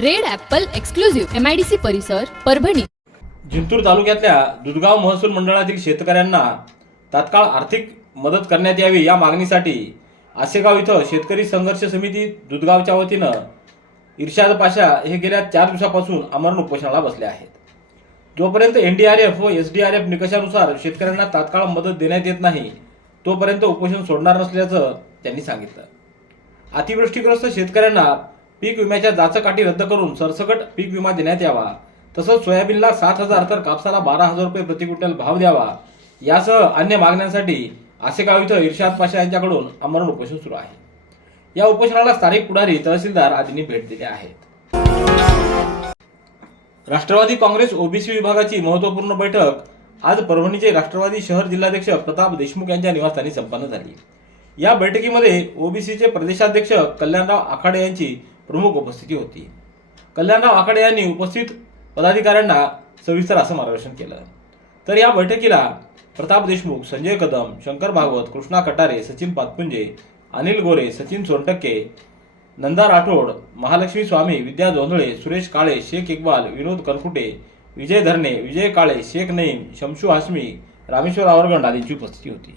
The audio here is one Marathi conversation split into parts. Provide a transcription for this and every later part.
Red apple exclusive MIDC परिसर परभणी. जिंतूर तालुक्यातल्या दुधगाव महसूल मंडळातील शेतकऱ्यांना तात्काळ आर्थिक मदत करण्यात यावी या मागणीसाठी आसेगाव इथं शेतकरी संघर्ष समिती दुधगावच्या वतीनं इर्शाद पाशा हे गेल्या चार दिवसापासून अमरण उपोषणाला बसले आहेत. जोपर्यंत एनडीआरएफ व एसडीआरएफ निकषानुसार शेतकऱ्यांना तात्काळ मदत देण्यात येत नाही तोपर्यंत उपोषण सोडणार नसल्याचं त्यांनी सांगितलं. अतिवृष्टीग्रस्त शेतकऱ्यांना पीक विम्याच्या जाचकाठी रद्द करून सरसकट पीक विमा देण्यात यावा. तसंच सोयाबीनला सात हजार तर कापसाला बारा हजार रुपये प्रतिक्विंटल भाव द्यावा. यासह अन्य मागण्यांसाठी आसेगाव इथं इर्शाद पाशा यांच्याकडून अमरण उपोषण सुरू आहे. या उपोषणाला स्थानिक पुढारी तहसीलदार आदींनी भेट दिली आहेत. राष्ट्रवादी काँग्रेस ओबीसी विभागाची महत्त्वपूर्ण बैठक आज परभणीचे राष्ट्रवादी शहर जिल्हाध्यक्ष प्रताप देशमुख यांच्या निवासस्थानी संपन्न झाली. या बैठकीमध्ये ओबीसीचे प्रदेशाध्यक्ष कल्याणराव आखाडे यांची प्रमुख उपस्थिती होती. कल्याणराव आखाडे यांनी उपस्थित पदाधिकाऱ्यांना सविस्तर असं मार्गदर्शन केलं. तर या बैठकीला प्रताप देशमुख संजय कदम शंकर भागवत कृष्णा कटारे सचिन पातपुंजे अनिल गोरे सचिन सोनटक्के नंदा राठोड महालक्ष्मी स्वामी विद्या जोंधळे सुरेश काळे शेख इक्बाल विनोद कनकुटे विजय धरणे विजय काळे शेख नईम शमशू हाशमी रामेश्वर आवरगंड आदींची उपस्थिती होती.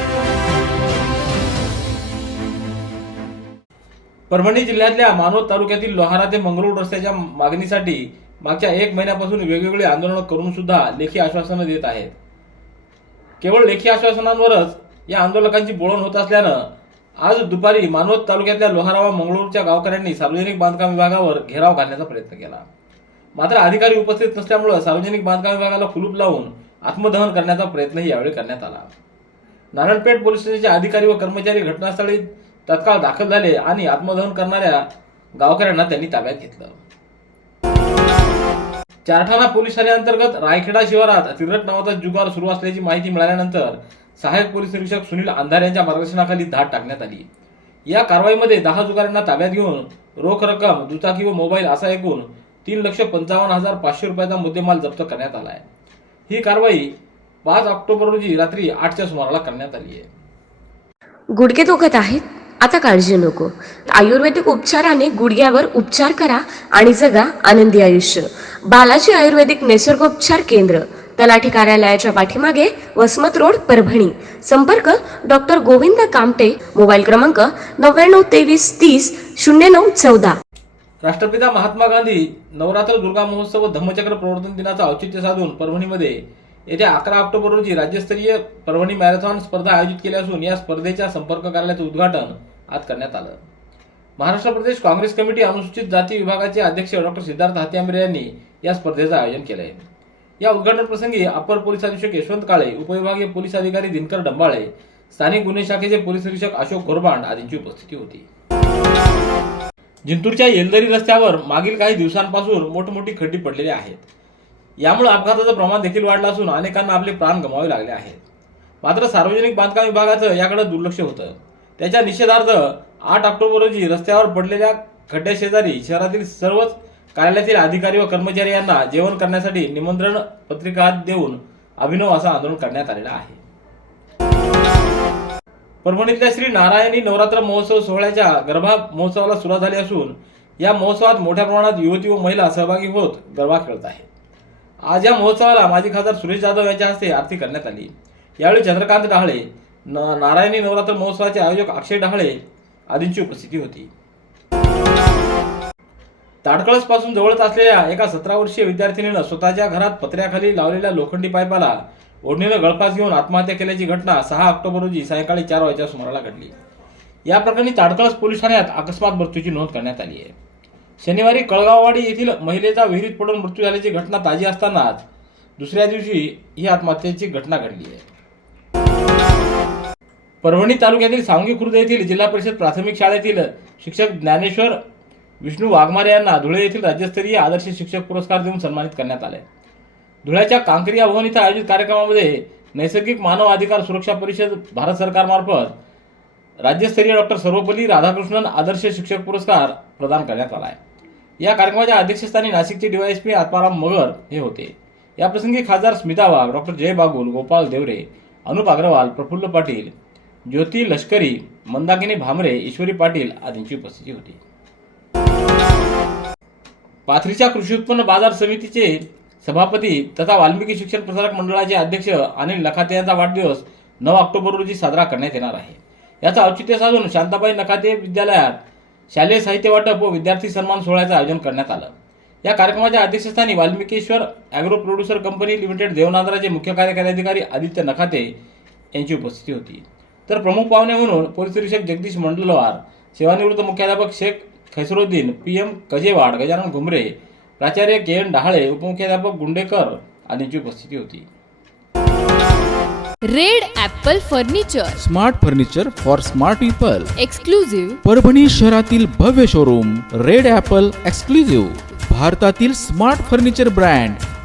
परभणी जिल्ह्यातल्या मानवत तालुक्यातील लोहारा ते मंगरूळ रस्त्याच्या मागणीसाठी मागच्या एक महिन्यापासून वेगवेगळी आंदोलनं करून सुद्धा लेखी आश्वासनं देत आहेत. केवळ लेखी आश्वासनांवरच या आंदोलकांची बोळण होत असल्यानं आज दुपारी मानवत तालुक्यातल्या लोहारा व मंगळूरच्या गावकऱ्यांनी सार्वजनिक बांधकाम विभागावर घेराव घालण्याचा प्रयत्न केला. मात्र अधिकारी उपस्थित नसल्यामुळे सार्वजनिक बांधकाम विभागाला कुलूप लावून आत्मदहन करण्याचा प्रयत्नही यावेळी करण्यात आला. नारायणपेठ पोलीस स्टेशनचे अधिकारी व कर्मचारी घटनास्थळी तत्काळ दाखल झाले आणि आत्मदहन करणाऱ्या गावकऱ्यांना त्यांनी ताब्यात घेतलं. चारठाणा पोलीस ठाण्याअंतर्गत रायखेडा शिवारात तिरट नावाचा जुगार सुरू असल्याची माहिती मिळाल्यानंतर सहाय्यक पोलीस निरीक्षक सुनील अंधारे यांच्या मार्गदर्शनाखाली धाड टाकण्यात आली. या कारवाईमध्ये दहा जुगारांना ताब्यात घेऊन रोख रक्कम दुचाकी व मोबाईल असा एकूण तीन लक्ष पंचावन्न हजार पाचशे रुपयाचा मुद्देमाल जप्त करण्यात आला आहे ही कारवाई पाच ऑक्टोबर रोजी रात्री आठच्या सुमाराला करण्यात आली आहे. गुडघे दुखत आहेत? आता काळजी नको. आयुर्वेदिक उपचाराने गुडघ्यावर उपचार करा आणि जगा आनंदी आयुष्य. बालाजी आयुर्वेदिक निसर्गोपचार केंद्र तलाठी कार्यालयाच्या पाठीमागे वसमत रोड परभणी. संपर्क डॉक्टर गोविंद कामटे मोबाईल क्रमांक नव्याण्णव तेवीस तीस शून्य नऊ चौदा. राष्ट्रपिता महात्मा गांधी नवरात्र दुर्गा महोत्सव व धम्मचक्र प्रवर्तन दिनाचं औचित्य साधून परभणीमध्ये येत्या अकरा ऑक्टोबर रोजी राज्यस्तरीय परभणी मॅरेथॉन स्पर्धा आयोजित केली असून या स्पर्धेच्या संपर्क कार्यालयाचं उद्घाटन आज करण्यात आलं. महाराष्ट्र प्रदेश काँग्रेस कमिटी अनुसूचित जाती विभागाचे अध्यक्ष डॉक्टर सिद्धार्थ हातियांबरे यांनी या स्पर्धेचं आयोजन केलं आहे या उद्घाटन प्रसंगी अप्पर पोलीस अधीक्षक यशवंत काळे उपविभागीय पोलीस अधिकारी दिनकर डंबाळे स्थानिक गुन्हे शाखेचे पोलीस निरीक्षक अशोक घोरबांड आदींची उपस्थिती होती. जिंतूरच्या येलदरी रस्त्यावर मागील काही दिवसांपासून मोठमोठी खड्डी पडलेली आहेत. यामुळे अपघाताचं प्रमाण देखील वाढलं असून अनेकांना आपले प्राण गमावे लागले आहेत. मात्र सार्वजनिक बांधकाम विभागाचं याकडे दुर्लक्ष होतं. त्याच्या निषेधार्थ आठ ऑक्टोबर रोजी रस्त्यावर पडलेल्या खड्ड्याशेजारी शहरातील सर्वच कार्यालयातील अधिकारी व कर्मचारी यांना जेवण करण्यासाठी निमंत्रण पत्रिका देऊन अभिनव असं आंदोलन करण्यात आलेलं आहे. परभणीतल्या श्री नारायणी नवरात्र महोत्सव सोहळ्याच्या गरबा महोत्सवाला सुरुवात झाली असून या महोत्सवात मोठ्या प्रमाणात युवती व महिला सहभागी होत गरबा खेळत आहेत. आज या महोत्सवाला माजी खासदार सुरेश जाधव यांच्या हस्ते आरती करण्यात आली. यावेळी चंद्रकांत डहाळे न- नारायणी नवरात्र महोत्सवाचे आयोजक अक्षय डहाळे आदींची उपस्थिती होती. ताडकळसपासून जवळच असलेल्या एका सतरा वर्षीय विद्यार्थिनीनं स्वतःच्या घरात पत्र्याखाली लावलेल्या लोखंडी पायपाला ओढणीनं गळफास घेऊन आत्महत्या केल्याची घटना सहा ऑक्टोबर रोजी सायंकाळी चार वाजच्या सुमाराला घडली. या प्रकरणी ताडकळस पोलीस ठाण्यात अकस्मात मृत्यूची नोंद करण्यात आली आहे. शनिवारी कळगाववाडी येथील महिलेचा विहिरीत पडून मृत्यू झाल्याची घटना ताजी असतानाच दुसऱ्या दिवशी ही आत्महत्येची घटना घडली आहे. परभणी तालुक्यातील सांगवी खुर्द येथील जिल्हा परिषद प्राथमिक शाळेतील शिक्षक ज्ञानेश्वर विष्णू वाघमारे यांना धुळे येथील राज्यस्तरीय आदर्श शिक्षक पुरस्कार देऊन सन्मानित करण्यात आले. धुळ्याच्या कांकरिया भवन इथं आयोजित कार्यक्रमामध्ये नैसर्गिक मानव अधिकार सुरक्षा परिषद भारत सरकारमार्फत राज्यस्तरीय डॉक्टर सर्वपल्ली राधाकृष्णन आदर्श शिक्षक पुरस्कार प्रदान करण्यात आला आहे. या कार्यक्रमाच्या अध्यक्षस्थानी नाशिकचे डीवायएसपी आत्माराम मगर हे होते. याप्रसंगी खासदार स्मिता वाघ डॉक्टर जय बागुल गोपाल देवरे अनुप अग्रवाल प्रफुल्ल पाटील ज्योती लष्करी मंदाकिनी भामरे ईश्वरी पाटील आदींची उपस्थिती होती. पाथरीच्या कृषी उत्पन्न बाजार समितीचे सभापती तथा वाल्मिकी शिक्षण प्रसारक मंडळाचे अध्यक्ष अनिल नखाते यांचा वाढदिवस नऊ ऑक्टोबर रोजी साजरा करण्यात येणार आहे. याचा औचित्य साधून शांताबाई नखाते विद्यालयात शालेय साहित्य वाटप व विद्यार्थी सन्मान सोहळ्याचं आयोजन करण्यात आलं. या कार्यक्रमाच्या अध्यक्षस्थानी Valmikeshwar agro producer company limited देवनांद्राचे मुख्य कार्यकारी अधिकारी आदित्य नखाते यांची उपस्थिती होती. तर प्रमुख पाहुणे म्हणून पोलीस निरीक्षक जगदीश मंडलवार सेवानिवृत्त मुख्याध्यापक शेख खैसरुद्दीन पी एम कजेवाड गजानन घुमरे प्राचार्य के एन डहाळे उपमुख्याध्यापक गुंडेकर आदींची उपस्थिती होती. Red apple furniture. Smart furniture for smart people. Exclusive Parbhani शहरातील भव्य शोरूम रेड ॲपल एक्सक्लुझिव्ह भारतातील smart furniture brand.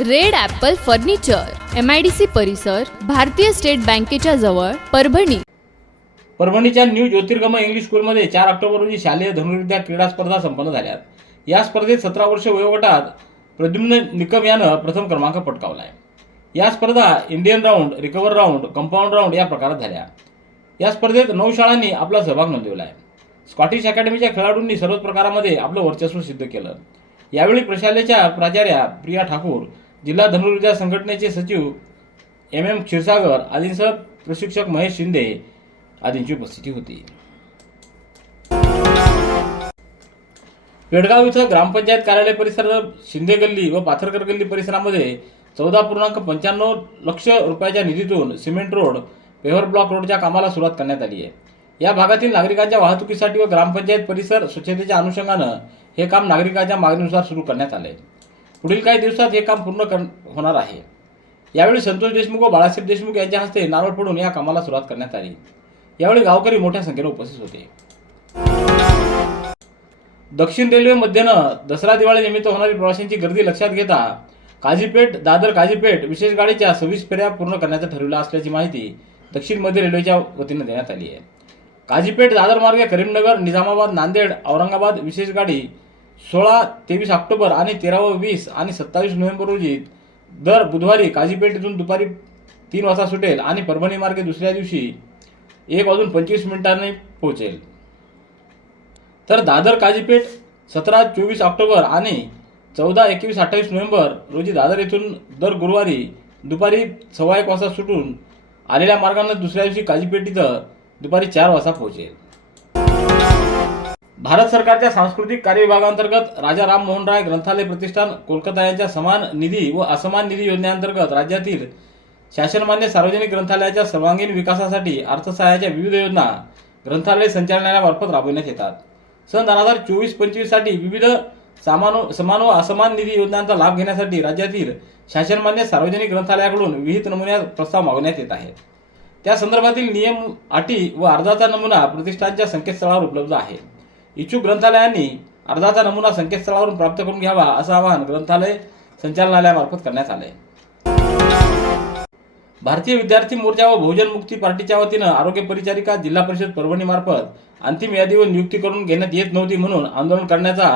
Red apple furniture M I D C परिसर भारतीय स्टेट बँकेच्या जवळ परभणी. परभणीच्या न्यू ज्योतिर्गम इंग्लिश स्कूलमध्ये चार ऑक्टोबर रोजी शालेय धनुर्विद्या क्रीडा स्पर्धा संपन्न झाल्या या स्पर्धेत सतरा वर्ष वयोगटात प्रद्युम्न निकम यानं प्रथम क्रमांक पटकावलाय. या स्पर्धा Indian round recurve round compound round या प्रकारात झाल्या. या स्पर्धेत नऊ शाळांनी आपला सहभाग नोंदवला आहे स्कॉटिश अकॅडमीच्या खेळाडूंनी सर्वच प्रकारामध्ये आपलं वर्चस्व सिद्ध केलं. यावेळी प्रशालेच्या प्राचार्या प्रिया ठाकूर जिल्हा धनुर्विद्या संघटनेचे सचिव एम एम क्षीरसागर आदींसह प्रशिक्षक महेश शिंदे आदींची उपस्थिती होती. पेडगाव इथं ग्रामपंचायत कार्यालय परिसर शिंदे गल्ली व पाथरकर गल्ली परिसरामध्ये चौदा पूर्णांक पंच्याण्णव लक्ष रुपयाच्या निधीतून सिमेंट रोड पेव्हर ब्लॉक रोडच्या कामाला सुरुवात करण्यात आली आहे. या भागातील नागरिकांच्या वाहतुकीसाठी व ग्रामपंचायत परिसर स्वच्छतेच्या अनुषंगानं हे काम नागरिकांच्या मागणीनुसार सुरू करण्यात आले पुढील काही दिवसात हे काम पूर्ण कर होणार आहे. यावेळी संतोष देशमुख व बाळासाहेब देशमुख यांच्या हस्ते नारळ फोडून या कामाला सुरुवात करण्यात आली. यावेळी गावकरी मोठ्या संख्येने उपस्थित होते. दक्षिण रेल्वेमध्येनं दसरा दिवाळी निमित्त होणारी प्रवाशांची गर्दी लक्षात घेता काजीपेठ दादर काजीपेठ विशेष गाडीच्या सव्वीस फेऱ्या पूर्ण करण्याचं ठरवलं असल्याची माहिती दक्षिण मध्य रेल्वेच्या वतीनं देण्यात आली आहे. काजीपेठ दादर मार्गे करीमनगर निजामाबाद नांदेड औरंगाबाद विशेष गाडी सोळा तेवीस ऑक्टोबर आणि तेरा व वीस आणि सत्तावीस नोव्हेंबर रोजी दर बुधवारी काजीपेठ इथून दुपारी तीन वाजता सुटेल आणि परभणी मार्गे दुसऱ्या दिवशी एक वाजून पंचवीस मिनिटांनी पोहोचेल. तर दादर काजीपेठ सतरा चोवीस ऑक्टोबर आणि चौदा एकवीस अठ्ठावीस नोव्हेंबर रोजी दादर येथून दर गुरुवारी दुपारी सव्वा एक वाजता सुटून आलेल्या मार्गानं दुसऱ्या दिवशी काजीपेठ इथं दुपारी चार वाजता पोहोचेल. भारत सरकारच्या सांस्कृतिक कार्य विभागांतर्गत राजा राम मोहन राय ग्रंथालय प्रतिष्ठान कोलकाता यांच्या समान निधी व असमान निधी योजनेअंतर्गत राज्यातील शासनमान्य सार्वजनिक ग्रंथालयाच्या सर्वांगीण विकासासाठी अर्थसहाय्याच्या विविध योजना ग्रंथालय संचालनालयामार्फत राबविण्यात येतात. सन दोन हजार चोवीस पंचवीससाठी विविध सामान समान व असमान निधी योजनांचा लाभ घेण्यासाठी राज्यातील शासनमान्य सार्वजनिक ग्रंथालयाकडून विहित नमुन्यात प्रस्ताव मागवण्यात येत आहेत. त्या संदर्भातील नियम अटी व अर्जाचा नमुना प्रतिष्ठानच्या संकेतस्थळावर उपलब्ध आहे. इच्छुक ग्रंथालयांनी अर्जाचा नमुना संकेतस्थळावरून प्राप्त करून घ्यावा असं आवाहन ग्रंथालय संचालनालयामार्फत करण्यात आलंय. भारतीय विद्यार्थी मोर्चा व बहुजन मुक्ती पार्टीच्या वतीनं आरोग्य परिचारिका जिल्हा परिषद परभणीमार्फत अंतिम यादीवर नियुक्ती करून घेण्यात येत नव्हती म्हणून आंदोलन करण्याचा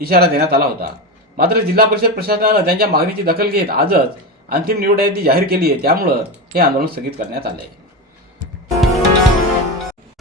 इशारा देण्यात आला होता. मात्र जिल्हा परिषद प्रशासनानं त्यांच्या मागणीची दखल घेत आजच अंतिम निवड यादी जाहीर केली आहे. त्यामुळं हे आंदोलन स्थगित करण्यात आले